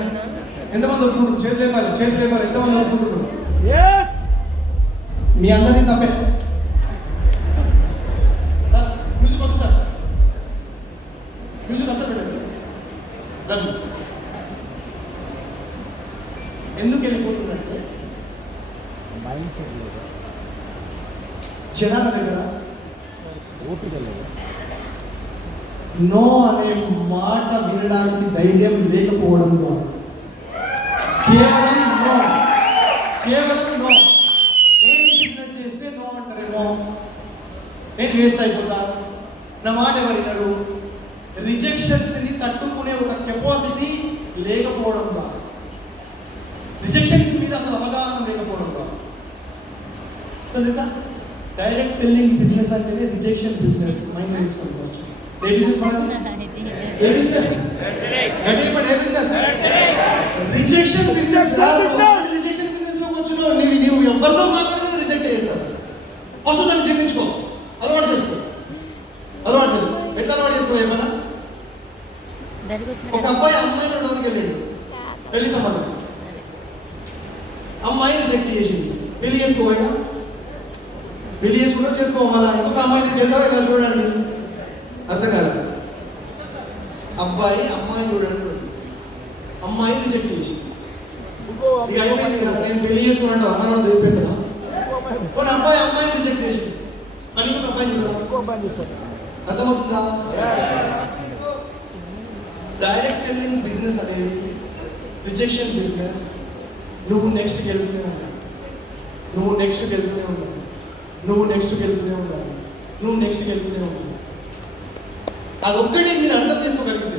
ఎంతమంది ఒప్పుకుంటారు? చేతులు లేపాలి. ఎంతమంది ఒప్పుకుంటున్నారు? మీ అందరినీ తప్పే. మ్యూజిక్ వస్తుంది సార్, మ్యూజిక్ వస్తా పెట్టండి. ఎందుకు వెళ్ళిపోతుందంటే జనాల దగ్గర నో అనే మాట వినడానికి ధైర్యం లేకపోవడం ద్వారా కేవలం నో. నేను బిజినెస్ చేస్తే నో అంటారేమో, నేను వేస్ట్ అయిపోతా, నా మాట ఎవరినారు, రిజెక్షన్స్ ని తట్టుకునే ఒక కెపాసిటీ లేకపోవడం ద్వారా, రిజెక్షన్స్ మీద అసలు అవగాహన లేకపోవడం ద్వారా. తెలుసా, డైరెక్ట్ సెల్లింగ్ బిజినెస్ అంటేనే రిజెక్షన్ బిజినెస్. మైండ్ తీసుకోండి ఫస్ట్. ఏ బిజినెస్ మనది? ఏ business? Rejection business. Rejection business లోకి వచ్చినావు, నీవు ఎవరితో మాట్లాడినా రిజెక్ట్ చేస్తావు. ఫస్ట్ దాన్ని జీర్ణించుకో, అలవాటు చేసుకో. ఎట్లా అలవాటు చేసుకో? ఏమన్నా ఒక అబ్బాయి అమ్మాయిని అడగడానికి వెళ్ళాడు, పెళ్లి సంబంధం. అమ్మాయి రిజెక్ట్ చేసింది. పెళ్లి చేసుకోవాలా? పెళ్లి చేసుకోవాలా? ఇంకొక అమ్మాయి దగ్గరికి వెళ్తావా? ఇలా చూడండి, అర్థం కాదు. అబ్బాయి అమ్మాయి చూడండి, అమ్మాయి రిజెక్ట్ చేసింది. ఇక అయిపోయింది కదా, నేను పెళ్లి చేసుకున్నట్టు అమ్మాయి తెలిపేస్తానా? కొన్ని అబ్బాయి అమ్మాయిని రిజెక్ట్ చేసింది, కానీ ఇంకొక అబ్బాయి చూడాలి. అర్థమవుతుందా? డైరెక్ట్ సెల్లింగ్ బిజినెస్ అనేది రిజెక్షన్ బిజినెస్. నువ్వు నెక్స్ట్కి వెళ్తూనే ఉండాలి, నువ్వు నెక్స్ట్కి వెళ్తూనే ఉండాలి. అదొక్కటి మీరు అర్థం చేసుకోగలిగితే,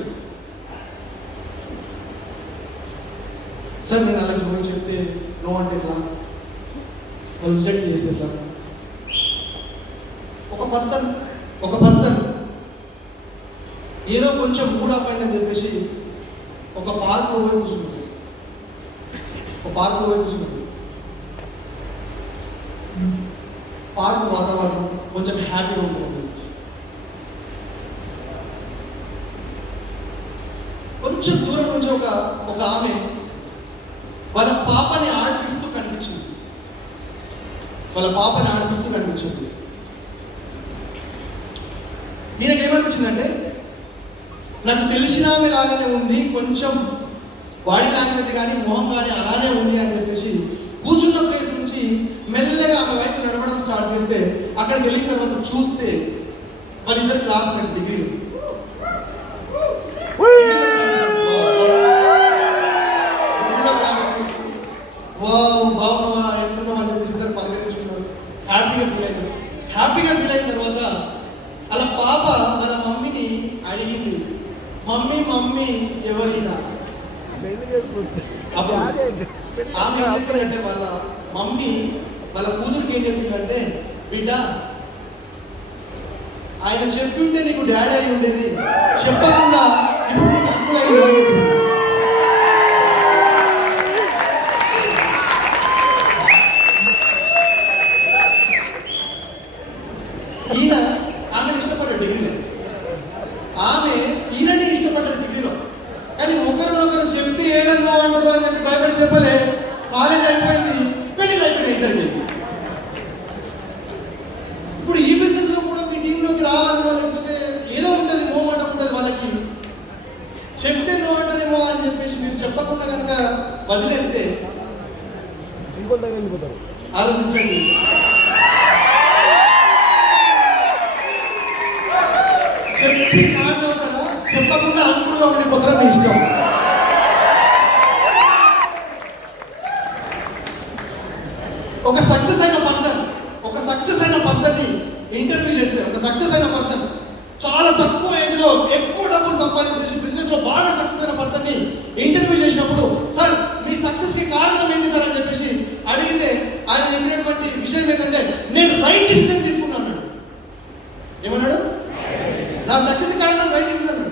సార్ నేను అలాగే పోయి చెప్తే నో అంటే ఎట్లా, వాళ్ళు రిజెక్ట్ చేస్తే ఎట్లా? ఒక పర్సన్ ఏదో కొంచెం మూడ్ ఆఫ్ అయిందని చెప్పేసి ఒక పార్క్లో పోయి కూర్చున్నాడు. పార్క్ వాతావరణం కొంచెం హ్యాపీగా ఉంటుంది. కొంచెం దూరం నుంచి ఒక ఆమె వాళ్ళ పాపని ఆడిపిస్తూ కనిపించింది. ఈయనకేమనిపించిందంటే, నాకు తెలిసిన ఆమె లాగానే ఉంది, కొంచెం బాడీ లాంగ్వేజ్ కానీ మొహం కానీ అలానే ఉంది అని చెప్పేసి కూర్చున్న ప్లేస్ నుంచి మెల్లగా ఆమె వైపు నడవడం స్టార్ట్ చేస్తే, అక్కడికి వెళ్ళిన తర్వాత చూస్తే వాళ్ళిద్దరు క్లాస్మేట్ డిగ్రీలో. బాగున్నావా, ఎట్లున్నావా అని చెప్పేసి ఇద్దరు పలకరించుకున్నారు. హ్యాపీగా ఫీల్ అయిన తర్వాత అలా పాప వాళ్ళ మమ్మీని అడిగింది, మమ్మీ ఎవరైనా. అప్పుడు ఆమె ఏం చెప్పిందంటే, వాళ్ళ మమ్మీ వాళ్ళ కూతురికి ఏం చెప్పిందంటే, బిడ్డ ఆయన చెప్పి ఉంటే నీకు డాడీ అయి ఉండేది, చెప్పకుండా ఇప్పుడు నీకు అంకుల్ అయి ఉండేది. ఈయన ఆమెను ఇష్టపడ్డాడు డిగ్రీలో, ఆమె ఈయనని ఇష్టపడ్డది డిగ్రీలో. కానీ ఒకరినొకరు చెప్తే ఏడను అంటారు అని చెప్పి భయపడి చెప్పలే. కాలేజ్ అయిపోయింది, పెళ్ళిళ్ళు అయిపోయినాయి ఇద్దరికి. ఇప్పుడు ఈ బిజినెస్ లో కూడా మీ టీంలోకి రావాలనో లేకపోతే ఏదో ఉంటుంది, మోమాట ఉంటుంది వాళ్ళకి. చెప్తే నో అంటారేమో అని చెప్పేసి మీరు చెప్పకుండా కనుక వదిలేస్తే ఆలోచించండి. చెప్పి నాన్న అవుతారా, చెప్పకుండా అంకులుగా ఉండిపోతారా, మీ ఇష్టం. ఒక సక్సెస్ అయిన పర్సన్ ని ఇంటర్వ్యూ చేస్తే, ఒక సక్సెస్ అయిన పర్సన్ చాలా తక్కువ ఏజ్ లో ఎక్కువ డబ్బులు సంపాదించేసి బిజినెస్ లో బాగా సక్సెస్ అయిన పర్సన్ ని ఇంటర్వ్యూ చేసినప్పుడు, సార్ మీ సక్సెస్ కి కారణం ఏంటి సార్ అని చెప్పేసి అడిగితే ఆయన చెప్పినటువంటి విషయం ఏంటంటే, నేను రైట్ డిసిజన్ తీసుకున్నాను. ఏమన్నాడు? నా సక్సెస్ కారణం రైట్ డిసిజన్.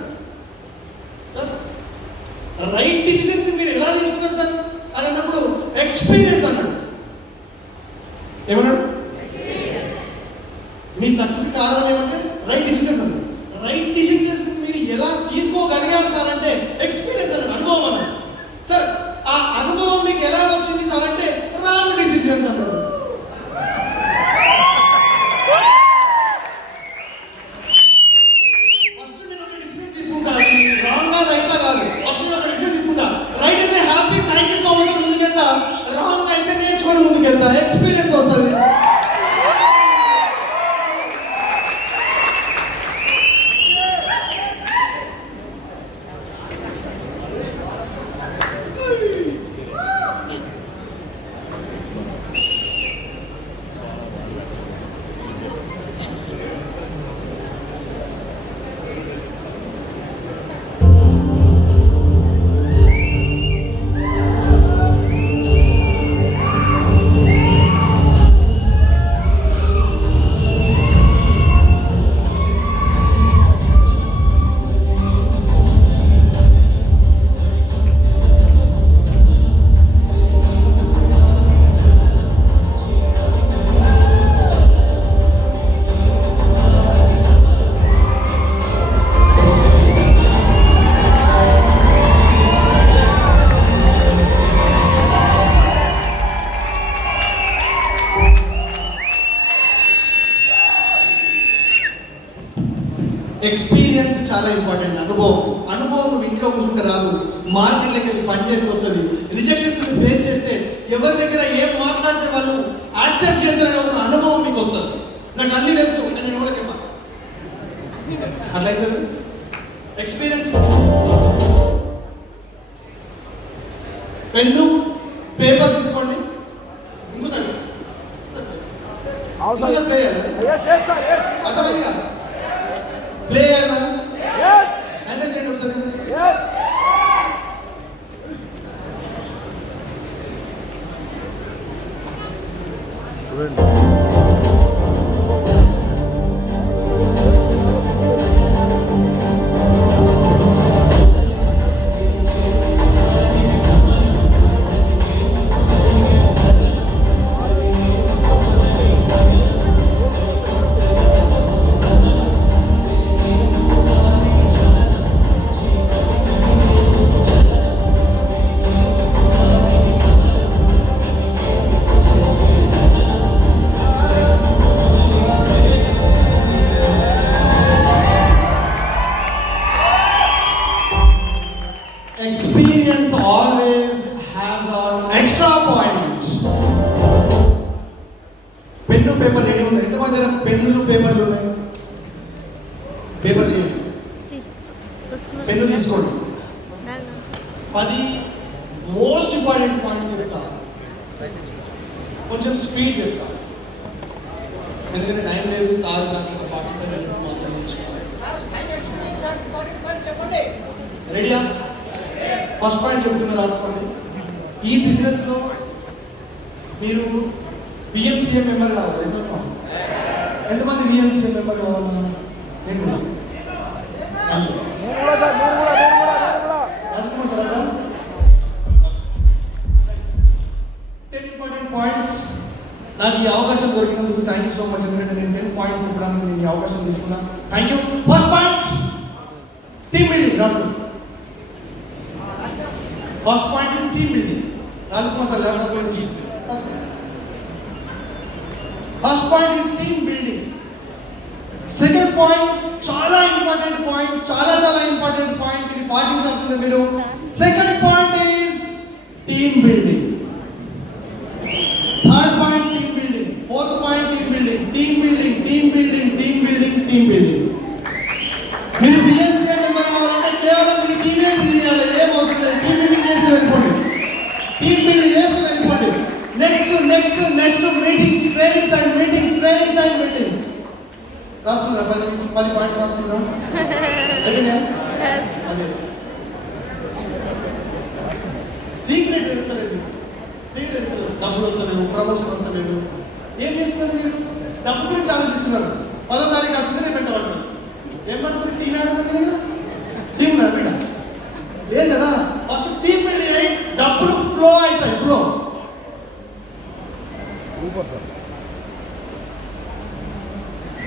రైట్ డిసిజన్స్ మీరు ఎలా తీసుకున్నారు సార్ అని అన్నప్పుడు ఎక్స్పీరియన్స్ అన్నాడు. ఏమన్నాడు? మీ సక్సెస్ కారణం ఏమంటే రైట్ డిసిజన్ అన్నాడు. రైట్ డిసిజన్స్ మీరు ఎలా తీసుకోగలిగారు సార్ అంటే ఎక్స్పీరియన్స్ అన్నాడు, అనుభవం అన్నాడు. సార్ ఆ అనుభవం మీకు ఎలా వచ్చింది సార్ అంటే రాంగ్ డిసిజన్స్ అన్నాడు. రైట్ అయితే happy, thank you so much ముందుకెళ్తా. రాంగ్ అయితే నేర్చుకొని ముందుకెళ్తా, ఎక్స్పీరియన్స్ వస్తుంది. ఎక్స్పీరియన్స్ చాలా ఇంపార్టెంట్. అనుభవం నువ్వు ఇంట్లో కూర్చుంటే రాదు, మార్కెట్లోకి వెళ్ళి పనిచేస్తే వస్తుంది. రిజెక్షన్స్ ఫేస్ చేస్తే ఎవరి దగ్గర ఏం మాట్లాడితే వాళ్ళు యాక్సెప్ట్ చేస్తారనే ఒక అనుభవం మీకు వస్తుంది. నాకు అన్ని తెలుసు, నేను ఎవరికి చెప్పా అట్లయితే ఎక్స్పీరియన్స్. పెన్ను పేపర్ తీసుకోండి, ఇంకోసారి ప్లే చేయాలి. అర్థమైందిగా? ప్లే చేయాలి. మేనేజ్ చేయండి ఒకసారి. experience always has an extra point. Pen paper ready ఉంది. ఎంతమంది దగ్గర పెన్నులు పేపర్లు ఉన్నాయి? పేపర్ తీయండి, పెన్ను తీసుకోండి. 10 మోస్ట్ ఇంపార్టెంట్ పాయింట్స్ చెప్తా, కొంచెం స్పీడ్ చెప్తా ఎందుకంటే టైం లేదు. సార్ నాకు 45 minutes మాత్రమే ఇచ్చారు. రెడీయా? ఫస్ట్ పాయింట్ చెప్తున్నా, రాసుకోండి. ఈ బిజినెస్లో మీరు బిఎంసీఎం మెంబర్ కావాలి. సార్ ఎంతమంది బిఎంసీఎం మెంబర్ కావాలా? నేను కూడా రాజకుమార్ సార్ అదా 10 ఇంపార్టెంట్ పాయింట్స్. నాకు ఈ అవకాశం దొరికినందుకు థ్యాంక్ యూ సో మచ్. ఎందుకంటే నేను 10 పాయింట్స్ ఇవ్వడానికి నేను ఈ అవకాశం తీసుకున్నా. Thank you. First point team building. రాసుకోండి. First point is team building. Rajkumar sir first point is team building. Second point చాలా ఇంపార్టెంట్ పాయింట్, చాలా ఇంపార్టెంట్ పాయింట్. ఇది పాటించాల్సిందే మీరు. Second point is team building. Third point team building. Fourth point team building. Team building, team building, team building, team building. మీరు BMCM member కావాలంటే కేవలం మీరు టీమే build చేయాలి. ఏం అవసరం లేదు. టీమ్ బిల్డింగ్ చేసి వెళ్ళిపోండి. టీమ్ బిల్డింగ్ చేసి వెళ్ళిపోండి. Next meetings, trainings and meetings. రాసుకున్నారా? 10 పాయింట్స్ రాసుకున్నారా? అయిపోయినా? అదే సీక్రెట్ తెలుస్తలేదు. డబ్బులు వస్తలేవు, ప్రమోషన్ వస్తలేదు. ఏం చేస్తున్నారు మీరు? డబ్బు గురించి ఆలోచిస్తున్నారు. 10వ తారీఖు వస్తుంది, రేపు ఎంత పడుతుంది? ఏం పడుతుంది? టీమ్ ఆడుతుంది. టీమ్ నా బిడ్డ లేదు కదా. ఫస్ట్ టీమ్ బిల్డింగ్, డబ్బులు ఫ్లో అవుతాయి. ఫ్లో.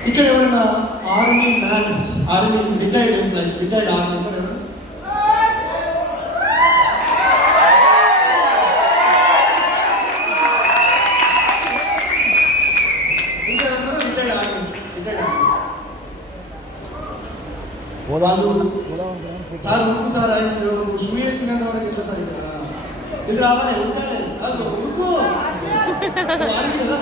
ఇక్కడ ఎవరైనా army mans, army retired employees, retired army ఎవరు? ఇంకెవరు రిటైర్డ్ ఆర్మీ? వాళ్ళు సార్ ఉరుకు సార్, షూ వేసుకునేంత వరకు ఎట్లా సార్? ఇక్కడ ఇది రావాలి, ఉరకాలి. ఉరుకు ఆర్మీ కదా.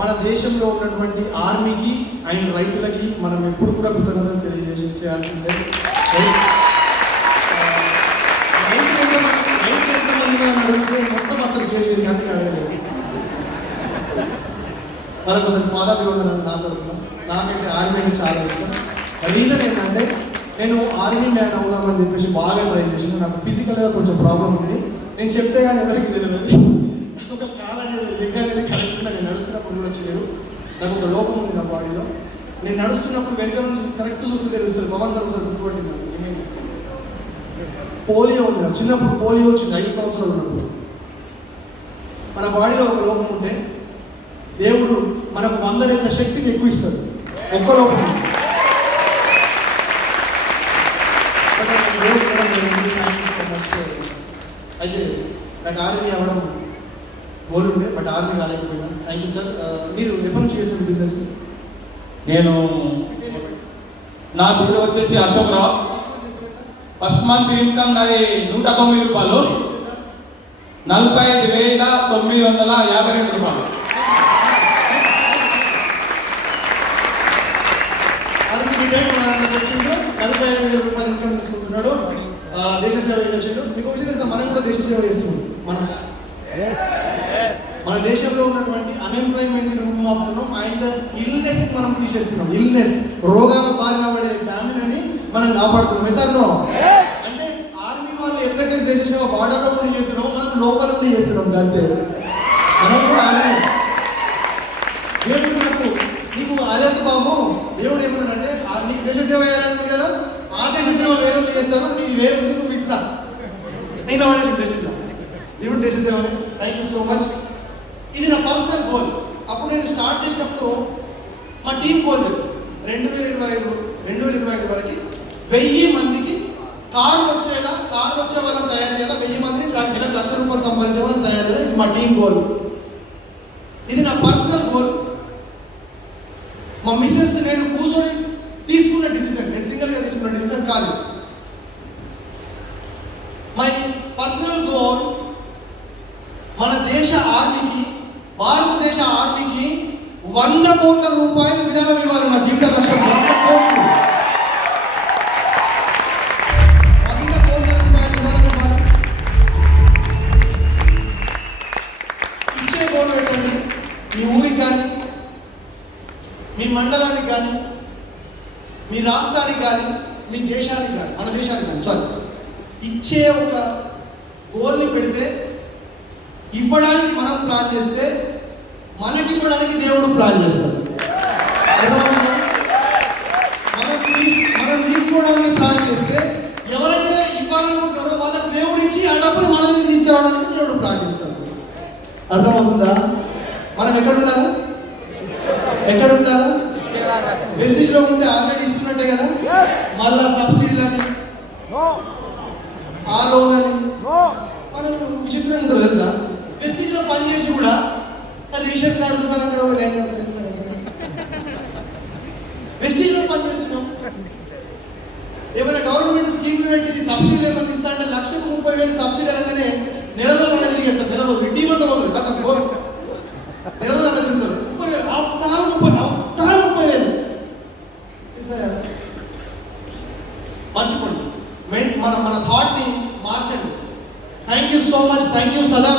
మన దేశంలో ఉన్నటువంటి ఆర్మీకి అండ్ రైతులకి మనం ఎప్పుడు కూడా కృతజ్ఞతలు తెలియజేయాల్సిందే. అడిగితే మొత్తం అతను చేయలేదు, అందుకే అడగలేదు. మరొకసారి పాదాభివందనాలు నా తరఫున. నాకైతే ఆర్మీ అంటే చాలా ఇష్టం. రీజన్ ఏంటంటే నేను ఆర్మీ మ్యాన్ అవుదామని చెప్పేసి బాగా ట్రై చేసాను. నాకు ఫిజికల్గా కొంచెం ప్రాబ్లం ఉంది. నేను చెప్తే కానీ ఎవరికి తెలియదు. ఒక కాలు అనేది లెగ్ అనేది కరెక్ట్గా నేను నడుస్తున్నప్పుడు కూడా చూడరు. నాకు ఒక లోపం ఉంది నా బాడీలో. నేను నడుస్తున్నప్పుడు వెనుక నుంచి కరెక్ట్ చూస్తే తెలుస్తుంది. పవన్ సార్ ఒకసారి గుర్తుపట్టింది. ఏమైంది? పోలియో ఉంది. నాకు చిన్నప్పుడు పోలియో వచ్చింది 5 సంవత్సరాలు ఉన్నప్పుడు. మన బాడీలో ఒక లోపం ఉంటే దేవుడు మనకు 100 రెట్ల శక్తిని ఎక్కువ ఇస్తాడు. ఒక్క లోపం అయితే నాకు ఆర్మీ అవ్వడం కోరుండే, బట్ ఆర్మీ కాలేకపోయినా. Thank you sir. మీరు ఎప్పటి నుంచి చేస్తున్నారు బిజినెస్? నా పేరు వచ్చేసి Ashok Rao. First month income నాది 109 రూపాయలు, 45,952 రూపాయలు. ఆర్మీ రిటైర్డ్ వచ్చిండు, 45,000 రూపాయలు ఇన్కమ్ తీసుకుంటున్నాడు. దేశ సేవ వచ్చిండు. మీకు విషయం తెలుసా, మనం కూడా దేశ సేవ చేస్తున్నాం. మన దేశంలో ఉన్నటువంటి అన్ఎంప్లాయ్మెంట్ రూపుమాపుతున్నాం అండ్ ఇల్నెస్ మనం తీసేస్తున్నాం. ఇల్నెస్, రోగాల బారిన పడే ఫ్యామిలీని మనం కాపాడుతున్నాం. ఎసార్నో అంటే ఆర్మీ వాళ్ళు ఎట్లయితే దేశ సేవ బార్డర్లో ఉండి చేస్తున్నామో మనం లోపల ఉండి చేస్తున్నాం. అంతే మనం కూడా ఆర్మీ. దేవుడు నీకు అదంత బాబు, దేవుడు ఏమన్నాడంటే నీకు దేశ సేవ చేయాలని కదా, ఆ దేశ సేవ వేరే చేస్తారు, నీకు వేరే ఉంది, నువ్వు ఇట్లా అయినా వాడే దేశంలో దేవుడు దేశ సేవని. Thank you so much. ఇది నా పర్సనల్ గోల్. అప్పుడు నేను స్టార్ట్ చేసినప్పుడు మా టీం గోల్ 2025 వరకు 1000 మందికి కార్లు వచ్చే వాళ్ళని తయారు చేయాలి. 1000 మందిని 1,00,000 రూపాయలు సంపాదించే వాళ్ళని తయారు చేయాలి. ఇది మా టీం గోల్. ఇది నా పర్సనల్ మా మిస్సెస్ నేను కూర్చొని తీసుకున్న డిసిజన్, నేను సింగిల్గా తీసుకున్న డిసిజన్ కాదు. మై పర్సనల్ గోల్ మన దేశ ఆర్మీకి, భారతదేశ ఆర్మీకి 100 కోట్ల రూపాయలు విరాళం ఇవ్వాలి. నా జీవిత లక్ష్యం 100 కోట్లు, 100 కోట్ల రూపాయలు విరాళం ఇవ్వాలి. ఇచ్చే గోల్ పెట్టండి. మీ ఊరికి కానీ, మీ మండలానికి కానీ, మీ రాష్ట్రానికి కానీ, మీ దేశానికి కానీ, మన దేశానికి కానీ సారీ, ఇచ్చే ఒక గోల్ని పెడితే ఇవ్వడానికి మనం ప్లాన్ చేస్తే మనకి ఇవ్వడానికి దేవుడు ప్లాన్ చేస్తాడు. మనం తీసుకోవడానికి ప్లాన్ చేస్తే ఎవరైతే ఇవ్వాలనుకుంటారో వాళ్ళకి దేవుడు ఇచ్చి ఆ డబ్బులు మన దగ్గర తీసుకురావడానికి దేవుడు ప్లాన్ చేస్తాడు. అర్థమవుతుందా? మనం ఎక్కడ ఉండాలా? ఎక్కడ ఉండాలా? వెస్టిజ్లో ఉంటే ఆల్రెడీ ఇస్తున్నట్టే కదా. మళ్ళా సబ్సిడీలని, ఆ లోన్ అని మనం విచిత్రంగా ఉంటుంది తెలుసా. వెస్టిజ్లో పనిచేసి కూడా రేషన్ కార్డు దుకాణంలో వెస్టిజ్లో పనిచేస్తున్నాం. ఏమైనా గవర్నమెంట్ స్కీమ్లు పెట్టి సబ్సిడీలు ఏమైనా ఇస్తా అంటే 1,30,000 సబ్సిడీ అనగానే నెల రోజులు అన్న తిరిగేస్తారు. నెల రోజులు టీం అంతా పోతుంది కదా, నెల రోజులు అన్న తిరుగుతారు. 30,000 మర్చిపోండి. మన థాట్ని మార్చండి. Thank you so much. Thank you సదా.